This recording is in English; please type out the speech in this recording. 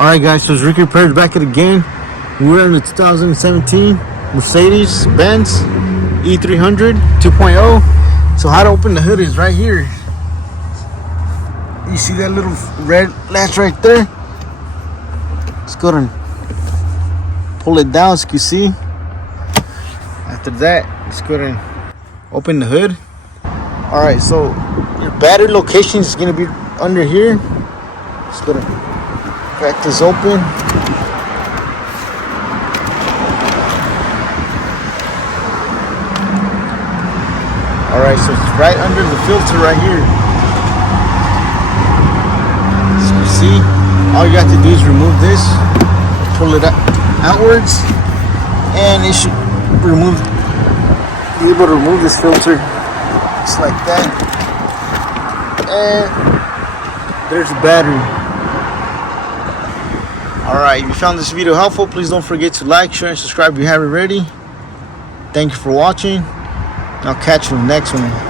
Alright guys, so it's Ricky Repairs back at again. We're in the 2017 Mercedes-Benz E300 2.0. So how to open the hood is right here. You see that little red latch right there? Let's go and pull it down so you can see. After that, let's go and open the hood. Alright, so your battery location is going to be under here. Just go to crack this open. Alright, so it's right under the filter right here. So you see, all you got to do is remove this, pull it outwards, and it should be able to remove this filter just like that. And there's the battery. Alright, if you found this video helpful, please don't forget to like, share, and subscribe if you haven't already. Thank you for watching. I'll catch you in the next one.